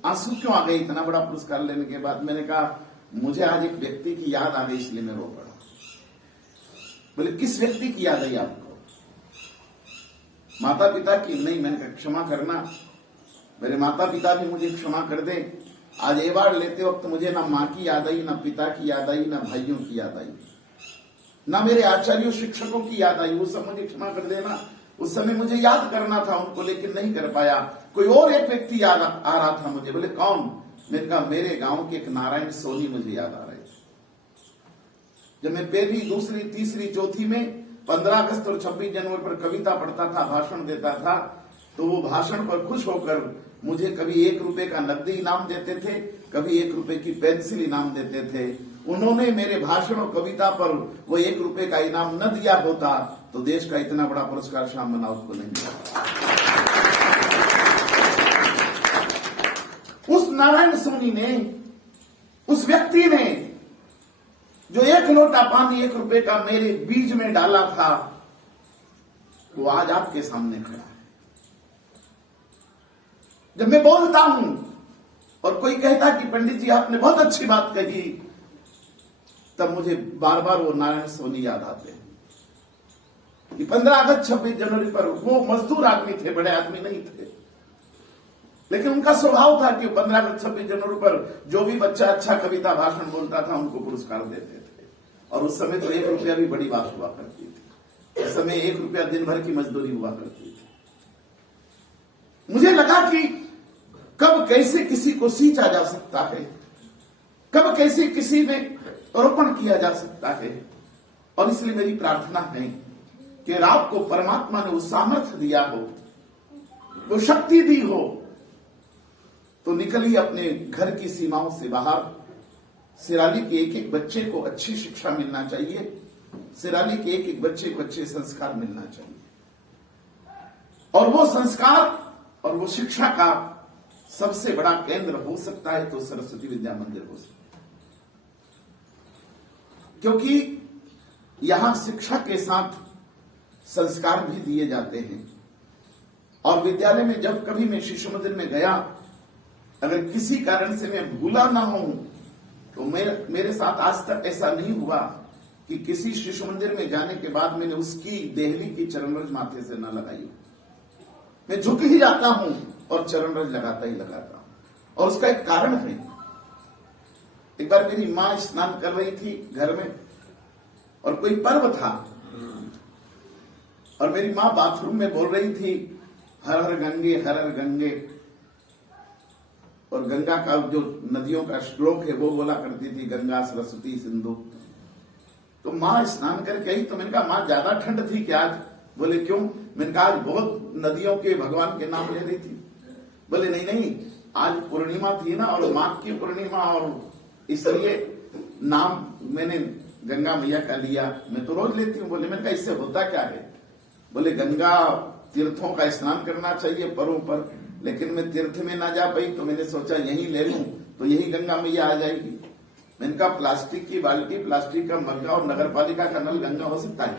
आंसू क्यों आ गए इतना बड़ा पुरस्कार लेने के बाद? मैंने कहा मुझे आज एक व्यक्ति की याद आ गई इसलिए मैं रो पड़ा। बोले किस व्यक्ति की याद आई आपको? माता पिता की? नहीं। मैंने कहा क्षमा करना, मेरे माता पिता भी मुझे क्षमा कर दे। आज अवार्ड लेते वक्त मुझे ना मां की याद आई, ना पिता की याद आई, ना भाइयों की याद आई, ना मेरे आचार्यों शिक्षकों की याद आई। वो सब मुझे क्षमा कर देना। उस समय मुझे याद करना था उनको, लेकिन नहीं कर पाया। कोई और एक व्यक्ति याद आ रहा था मुझे। बोले कौन? मैंने कहा मेरे गांव के एक नारायण सोनी मुझे याद आ रहे थे। जब मैं पहली, दूसरी, तीसरी, चौथी में 15 अगस्त और 26 जनवरी पर कविता पढ़ता था, भाषण देता था, तो वो भाषण पर खुश होकर मुझे कभी 1 रुपए का नकदी इनाम देते थे, कभी 1 रुपए की पेंसिल इनाम देते थे। उन्होंने मेरे भाषण और कविता पर वो 1 रुपए का इनाम न दिया होता तो देश का इतना बड़ा पुरस्कार श्याम मनावत को नहीं मिला। उस नारायण सोनी ने, उस व्यक्ति ने जो 1 लोटा पानी 1 रुपए का मेरे बीज में डाला था, वो आज आपके सामने खड़ा है। जब मैं बोलता हूं और कोई कहता कि पंडित जी आपने बहुत अच्छी बात कही, तब मुझे बार बार वो नारायण सोनी याद आते हैं कि 15 अगस्त 26 जनवरी पर वो मजदूर आदमी थे, बड़े आदमी नहीं थे, लेकिन उनका स्वभाव था कि 15 अगस्त 26 जनवरी पर जो भी बच्चा अच्छा कविता भाषण बोलता था उनको पुरस्कार देते थे। और उस समय तो 1 रुपया भी बड़ी बात हुआ करती थी। उस समय 1 रुपया दिन भर की मजदूरी हुआ करती थी। मुझे लगा कि कब कैसे किसी को सींचा जा सकता है, कब कैसे किसी में रोपण किया जा सकता है। और इसलिए मेरी प्रार्थना है कि रात को परमात्मा ने वो सामर्थ्य दिया हो, वो शक्ति दी हो, तो निकलिए अपने घर की सीमाओं से बाहर। सिराली के एक एक बच्चे को अच्छी शिक्षा मिलना चाहिए, सिराली के एक एक बच्चे को अच्छे संस्कार मिलना चाहिए, और वो संस्कार और वो शिक्षा का सबसे बड़ा केंद्र हो सकता है तो सरस्वती विद्या मंदिर हो सकता है, क्योंकि यहां शिक्षा के साथ संस्कार भी दिए जाते हैं। और विद्यालय में जब कभी मैं शिशु मंदिर में गया, अगर किसी कारण से मैं भूला ना हूं, तो मेरे साथ आज तक ऐसा नहीं हुआ कि किसी शिशु मंदिर में जाने के बाद मैंने उसकी देहली की चरणरज माथे से न लगाई। मैं झुक ही जाता हूं और चरणरज लगाता ही लगाता हूं, और उसका एक कारण है। एक बार मेरी मां स्नान कर रही थी घर में, और कोई पर्व था, और मेरी मां बाथरूम में बोल रही थी, हर हर गंगे हर हर गंगे, और गंगा का जो नदियों का श्लोक है वो बोला करती थी, गंगा सरस्वती सिंधु। तो मां स्नान करके आई, तो मैंने कहा मां ज्यादा ठंड थी क्या आज? बोले क्यों? मैंने कहा आज बहुत नदियों के भगवान के नाम ले रही थी। बोले नहीं नहीं, आज पूर्णिमा थी ना, और माघ की पूर्णिमा, और इसलिए नाम मैंने गंगा मैया का लिया। मैं तो रोज लेती हूँ। बोले मैंने कहा इससे होता क्या है? बोले गंगा तीर्थों का स्नान करना चाहिए परों पर, लेकिन मैं तीर्थ में ना जा पाई, तो मैंने सोचा यहीं ले लूं, तो यही गंगा मैया आ जाएगी। मैंने कहा प्लास्टिक की बाल्टी, प्लास्टिक का मग्गा और नगर पालिका का नल गंगा हो सकता है?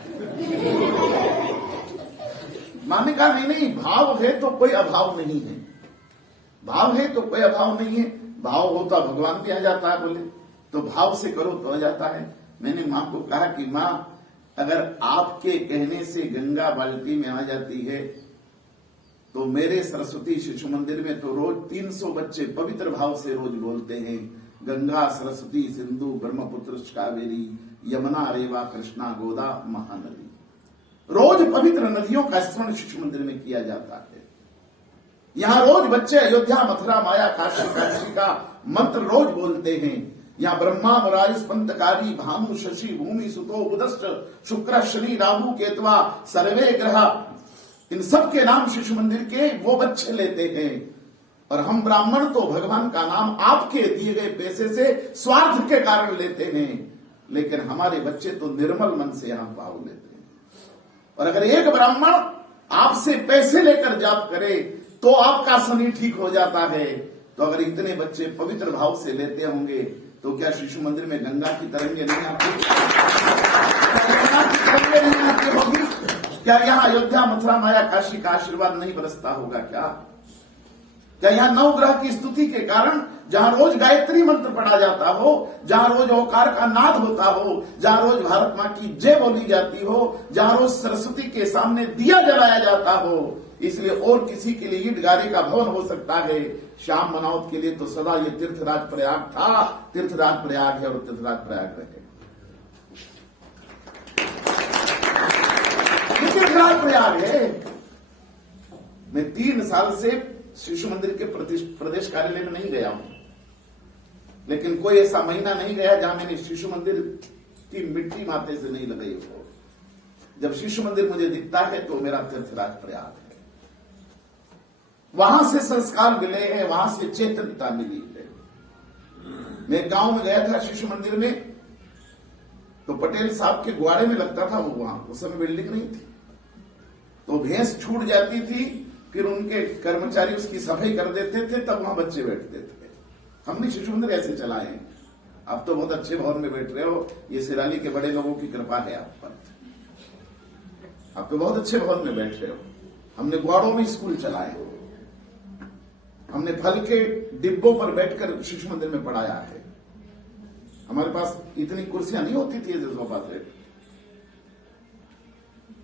मां ने कहा नहीं नहीं, भाव है तो कोई अभाव नहीं है, भाव है तो कोई अभाव नहीं है, भाव होता भगवान भी आ जाता है। बोले तो भाव से करो तो आ जाता है। मैंने मां को कहा कि मां, अगर आपके कहने से गंगा बाल्टी में आ जाती है, तो मेरे सरस्वती शिशु मंदिर में तो रोज 300 बच्चे पवित्र भाव से रोज बोलते हैं, गंगा सरस्वती सिंधु ब्रह्मपुत्र कावेरी यमुना रेवा कृष्णा गोदा महानदी। रोज पवित्र नदियों का स्मरण शिशु मंदिर में किया जाता है। यहाँ रोज बच्चे अयोध्या मथुरा माया काशी काशी का मंत्र रोज बोलते हैं। यहाँ ब्रह्मा मुरारी स्पंदकारी भानु शशि भूमि सुतो बुधश्च शुक्र शनि राहु केतवा सर्वे ग्रह, इन सब के नाम शिशु मंदिर के वो बच्चे लेते हैं। और हम ब्राह्मण तो भगवान का नाम आपके दिए गए पैसे से स्वार्थ के कारण लेते हैं, लेकिन हमारे बच्चे तो निर्मल मन से यहां भाव लेते हैं। और अगर एक ब्राह्मण आपसे पैसे लेकर जाप करे तो आपका शनि ठीक हो जाता है, तो अगर इतने बच्चे पवित्र भाव से लेते होंगे, तो क्या शिशु मंदिर में गंगा की तरंगे नहीं आती? तरंगे नहीं आती होगी? क्या यहाँ अयोध्या मथुरा माया काशी का आशीर्वाद नहीं बरसता होगा? क्या यहाँ नवग्रह की स्तुति के कारण, जहां रोज गायत्री मंत्र पढ़ा जाता हो, जहां रोज ओकार का नाद होता हो, जहां रोज भारत मां की जय बोली जाती हो, जहां रोज सरस्वती के सामने दिया जलाया जाता हो, इसलिए और किसी के लिए ईट गारे का भवन हो सकता है, श्याम मनावत के लिए तो सदा ये तीर्थराज प्रयाग था, तीर्थराज प्रयाग है और तीर्थराज प्रयाग रहे। तीर्थराज प्रयाग है। मैं 3 साल से शिशु मंदिर के प्रदेश कार्यालय में नहीं गया हूं, लेकिन कोई ऐसा महीना नहीं गया जहां मैंने शिशु मंदिर की मिट्टी माथे से नहीं लगाई हो। जब शिशु मंदिर मुझे दिखता है तो मेरा तीर्थराज प्रयाग है। वहां से संस्कार मिले हैं, वहां से चेतनता मिली है। मैं गांव में गया था शिशु मंदिर में, तो पटेल साहब के ग्वाड़े में लगता था वो, वहां उस समय बिल्डिंग नहीं थी, तो भैंस छूट जाती थी, फिर उनके कर्मचारी उसकी सफाई कर देते थे, तब वहां बच्चे बैठते थे। हमने शिशु मंदिर ऐसे चलाए हैं। आप तो बहुत अच्छे भवन में बैठ रहे हो, ये सिराली के बड़े लोगों की कृपा है आप पर, आप तो बहुत अच्छे भवन में बैठ रहे हो। हमने ग्वाड़ों में स्कूल चलाए, हमने फल के डिब्बों पर बैठकर शिशु मंदिर में पढ़ाया है। हमारे पास इतनी कुर्सियां नहीं होती थी जो सोफा सेट,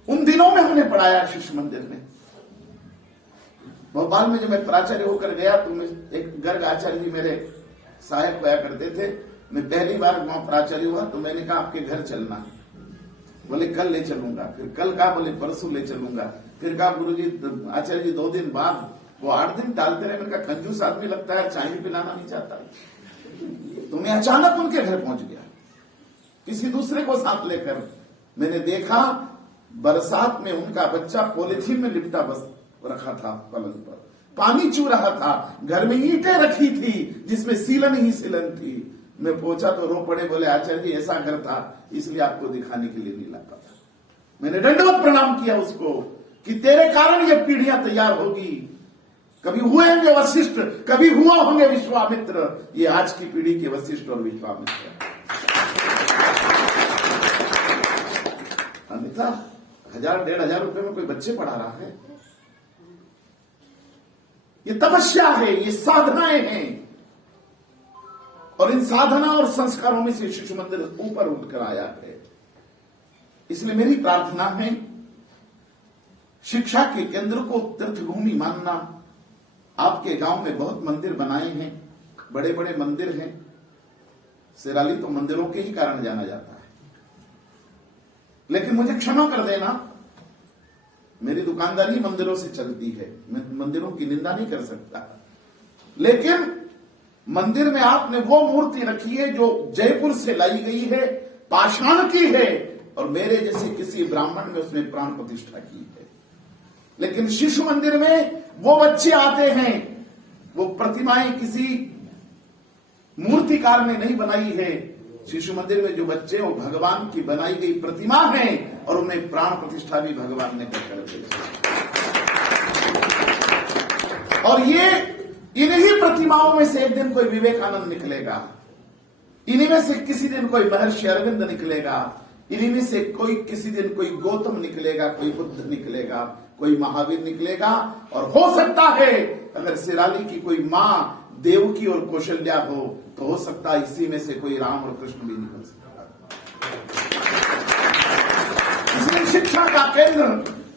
उन दिनों में हमने पढ़ाया शिशु मंदिर में। भोपाल में जब मैं प्राचार्य होकर गया, तो मैं एक गर्ग आचार्य जी मेरे सहायक हुआ करते थे। मैं पहली बार वहां प्राचार्य हुआ, तो मैंने कहा आपके घर चलना। बोले कल ले चलूंगा। फिर कल कहा, बोले परसों ले चलूंगा। फिर कहा गुरुजी आचार्य जी 2 दिन बाद, वो 8 दिन टालते रहे। मैंने कहा कंजूस आदमी लगता है, चाय भी पिलाना नहीं चाहता। तो मैं अचानक उनके घर पहुंच गया, किसी दूसरे को साथ लेकर। मैंने देखा बरसात में उनका बच्चा पॉलिथीन में लिपटा बस रखा था पलंग पर, पानी चू रहा था, घर में ईंटें रखी थी जिसमें सीलन ही सीलन थी। मैं पहुंचा तो रो पड़े, बोले आचार्य जी ऐसा घर था इसलिए आपको दिखाने के लिए नहीं लाता था। मैंने दंडवत प्रणाम किया उसको कि तेरे कारण ये पीढ़ियां तैयार होगी। कभी हुए होंगे वशिष्ठ, कभी हुआ होंगे विश्वामित्र, ये आज की पीढ़ी के वशिष्ठ और विश्वामित्र। अन्यथा 1000-1500 रुपए में कोई बच्चे पढ़ा रहा है? ये तपस्या है, ये साधनाएं हैं, और इन साधना और संस्कारों में से शिशु मंदिर ऊपर उठकर आया है। इसलिए मेरी प्रार्थना है शिक्षा के केंद्र को तीर्थभूमि मानना। आपके गांव में बहुत मंदिर बनाए हैं, बड़े बड़े मंदिर हैं। सिराली तो मंदिरों के ही कारण जाना जाता है। लेकिन मुझे क्षमा कर देना, मेरी दुकानदारी मंदिरों से चलती है, मैं मंदिरों की निंदा नहीं कर सकता। लेकिन मंदिर में आपने वो मूर्ति रखी है जो जयपुर से लाई गई है, पाषाण की है, और मेरे जैसे किसी ब्राह्मण ने उसमें प्राण प्रतिष्ठा की है। लेकिन शिशु मंदिर में वो बच्चे आते हैं, वो प्रतिमाएं किसी मूर्तिकार ने नहीं बनाई है। शिशु मंदिर में जो बच्चे वो भगवान की बनाई गई प्रतिमा है, और उन्हें प्राण प्रतिष्ठा भी भगवान ने कर दी। और ये इन्हीं प्रतिमाओं में से एक दिन कोई विवेकानंद निकलेगा, इन्हीं में से किसी दिन कोई महर्षि अरविंद निकलेगा, इन्हीं में से कोई किसी दिन कोई गौतम निकलेगा, कोई बुद्ध निकलेगा, कोई महावीर निकलेगा। और हो सकता है अगर सिराली की कोई मां देवकी और कौशल्या हो तो हो सकता है इसी में से कोई राम और कृष्ण भी निकल सकता है। इसलिए शिक्षा का केंद्र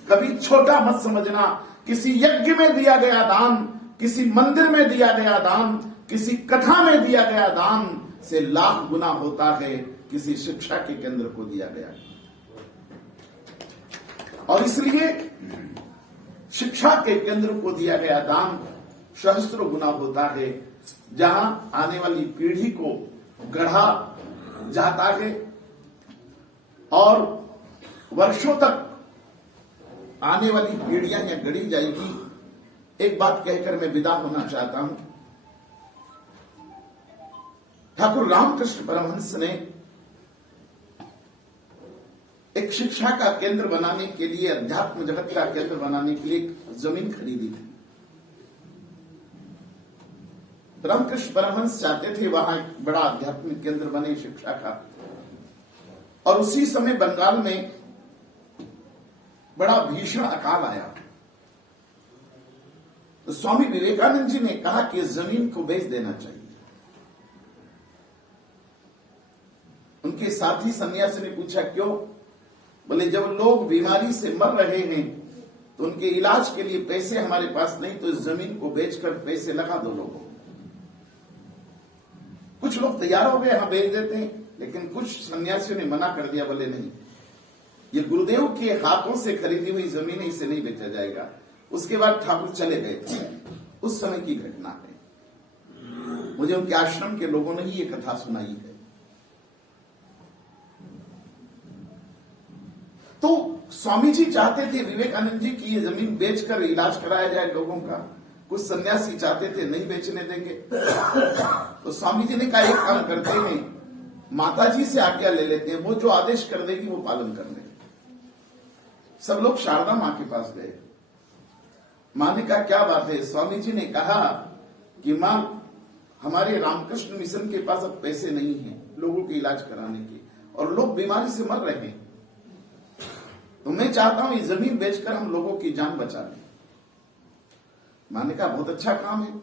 कभी छोटा मत समझना। किसी यज्ञ में दिया गया दान, किसी मंदिर में दिया गया दान, किसी कथा में दिया गया दान से लाख गुना होता है किसी शिक्षा के केंद्र को दिया गया। और इसलिए शिक्षा के केंद्र को दिया गया दान सहस्त्रों गुना होता है। जहां आने वाली पीढ़ी को गढ़ा जाता है और वर्षों तक आने वाली पीढ़ियां यहां गढ़ी जाएगी। एक बात कहकर मैं विदा होना चाहता हूं। ठाकुर रामकृष्ण परमहंस ने एक शिक्षा का केंद्र बनाने के लिए, अध्यात्म जगत का केंद्र बनाने के लिए एक जमीन खरीदी थी। रामकृष्ण परमहंस चाहते थे वहां एक बड़ा आध्यात्मिक केंद्र बने शिक्षा का। और उसी समय बंगाल में बड़ा भीषण अकाल आया। तो स्वामी विवेकानंद जी ने कहा कि इस जमीन को बेच देना चाहिए। उनके साथी सन्यासी ने पूछा क्यों? बोले जब लोग बीमारी से मर रहे हैं तो उनके इलाज के लिए पैसे हमारे पास नहीं, तो इस जमीन को बेचकर पैसे लगा दो लोगों। कुछ लोग तैयार हो गए, हाँ बेच देते हैं, लेकिन कुछ सन्यासियों ने मना कर दिया। बोले नहीं, ये गुरुदेव के हाथों से खरीदी हुई जमीन है, इसे नहीं बेचा जाएगा। उसके बाद ठाकुर चले गए थे। उस समय की घटना है। मुझे उनके आश्रम के लोगों ने ही ये कथा सुनाई है। तो स्वामी जी चाहते थे विवेकानंद जी की ये जमीन बेचकर इलाज कराया जाए लोगों का। कुछ सन्यासी चाहते थे नहीं बेचने देंगे। तो स्वामी जी ने कहा एक काम करते हैं, माता जी से आज्ञा ले लेते हैं, वो जो आदेश कर देगी वो पालन कर लेंगे। सब लोग शारदा मां के पास गए। मां ने कहा क्या बात है? स्वामी जी ने कहा कि मां हमारे रामकृष्ण मिशन के पास अब पैसे नहीं हैं लोगों के इलाज कराने के, और लोग बीमारी से मर रहे हैं, तो मैं चाहता हूं ये जमीन बेचकर हम लोगों की जान बचा लें। मां ने कहा बहुत अच्छा काम है,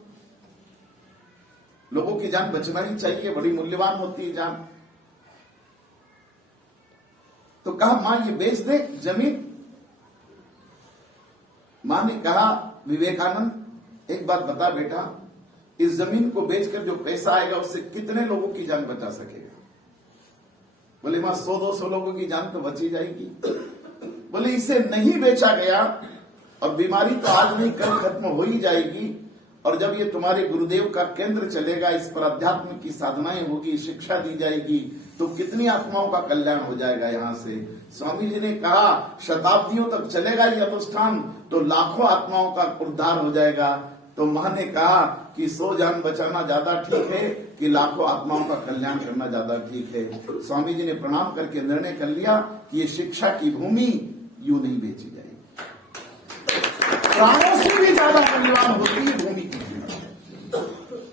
लोगों की जान बचना ही चाहिए, बड़ी मूल्यवान होती है जान। तो कहा मां ये बेच दे जमीन। मां ने कहा विवेकानंद एक बात बता बेटा, इस जमीन को बेचकर जो पैसा आएगा उससे कितने लोगों की जान बचा सकेगा? बोले मां 100-200 लोगों की जान तो बची जाएगी। बोले इसे नहीं बेचा गया और बीमारी तो आज नहीं कल खत्म हो ही जाएगी, और जब ये तुम्हारे गुरुदेव का केंद्र चलेगा, इस पर अध्यात्म की साधनाएं होगी, शिक्षा दी जाएगी, तो कितनी आत्माओं का कल्याण हो जाएगा। यहाँ से स्वामी जी ने कहा शताब्दियों तक चलेगा ये अनुष्ठान, तो लाखों आत्माओं का उद्धार हो जाएगा। तो मां ने कहा कि 100 जान बचाना ज्यादा ठीक है कि लाखों आत्माओं का कल्याण करना ज्यादा ठीक है। स्वामी जी ने प्रणाम करके निर्णय कर लिया कि ये शिक्षा की भूमि यूं नहीं बेची जाएगी, प्राणों से भी ज्यादा मूल्यवान होती है भूमि की।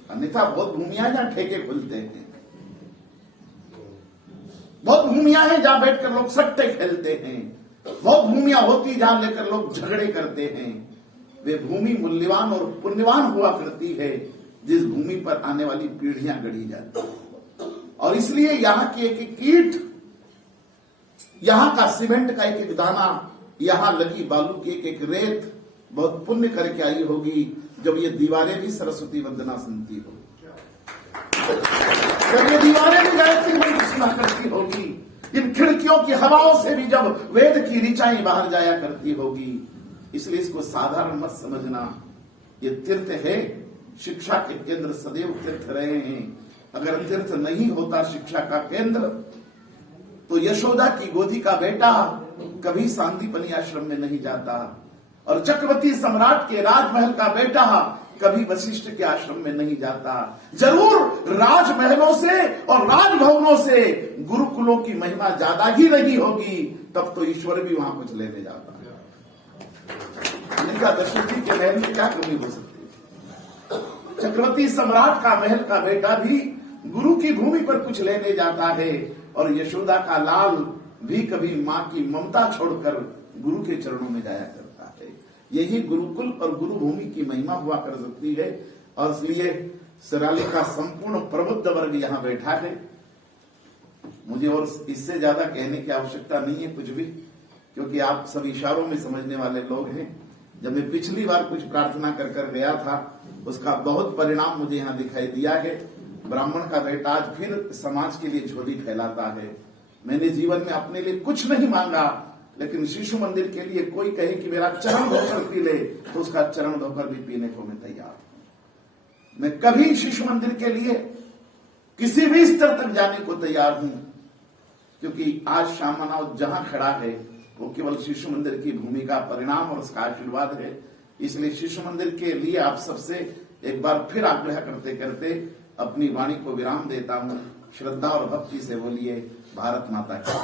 अन्यथा बहुत भूमियां जहां ठेके खुलते हैं, बहुत भूमियां हैं जहां बैठकर लोग सट्टे खेलते हैं, बहुत भूमियां होती जहां लेकर लोग झगड़े करते हैं। वे भूमि मूल्यवान और पुण्यवान हुआ करती है जिस भूमि पर आने वाली पीढ़ियां गढ़ी जाती है। और इसलिए यहाँ की एक एक ईंट, यहाँ का सीमेंट का एक एक दाना, यहाँ लगी बालू की एक एक रेत बहुत पुण्य करके आई होगी जब ये दीवारें भी सरस्वती वंदना सुनती हो, जब ये दीवारें भी गायत्री मंत्र सुना करती होगी, इन खिड़कियों की हवाओं से भी जब वेद की ऋचाएं बाहर जाया करती होगी। इसलिए इसको साधारण मत समझना, ये तीर्थ है, शिक्षा के केंद्र सदैव तीर्थ रहे हैं। अगर तीर्थ नहीं होता शिक्षा का केंद्र, तो यशोदा की गोदी का बेटा कभी सांदीपनी आश्रम में नहीं जाता, और चक्रवर्ती सम्राट के राजमहल का बेटा कभी वशिष्ठ के आश्रम में नहीं जाता। जरूर राजमहलों से और राजभवनों से गुरुकुलों की महिमा ज्यादा ही रही होगी, तब तो ईश्वर भी वहां कुछ लेने जाता है। दशरथ जी के महल में क्या कमी हो सकती है? चक्रवर्ती सम्राट का महल का बेटा भी गुरु की भूमि पर कुछ लेने जाता है, और यशोदा का लाल भी कभी मां की ममता छोड़कर गुरु के चरणों में जाया करता है। यही गुरुकुल और गुरु भूमि की महिमा हुआ कर सकती है। और इसलिए सराली का संपूर्ण प्रबुद्ध वर्ग यहाँ बैठा है। मुझे और इससे ज्यादा कहने की आवश्यकता नहीं है कुछ भी, क्योंकि आप सब इशारों में समझने वाले लोग हैं। जब मैं पिछली बार कुछ प्रार्थना कर कर गया था, उसका बहुत परिणाम मुझे यहाँ दिखाई दिया है। ब्राह्मण का बेटा आज फिर समाज के लिए झोली फैलाता है। मैंने जीवन में अपने लिए कुछ नहीं मांगा, लेकिन शिशु मंदिर के लिए कोई कहे कि मेरा चरण धोकर पी ले, तो उसका चरण धोकर भी पीने को मैं तैयार हूं। मैं कभी शिशु मंदिर के लिए किसी भी स्तर तक जाने को तैयार हूं, क्योंकि आज शामनाव जहां खड़ा है वो केवल शिशु मंदिर की भूमि का परिणाम और उसका आशीर्वाद है। इसलिए शिशु मंदिर के लिए आप सबसे एक बार फिर आग्रह करते करते अपनी वाणी को विराम देता हूं। श्रद्धा और भक्ति से बोलिए भारत माता की।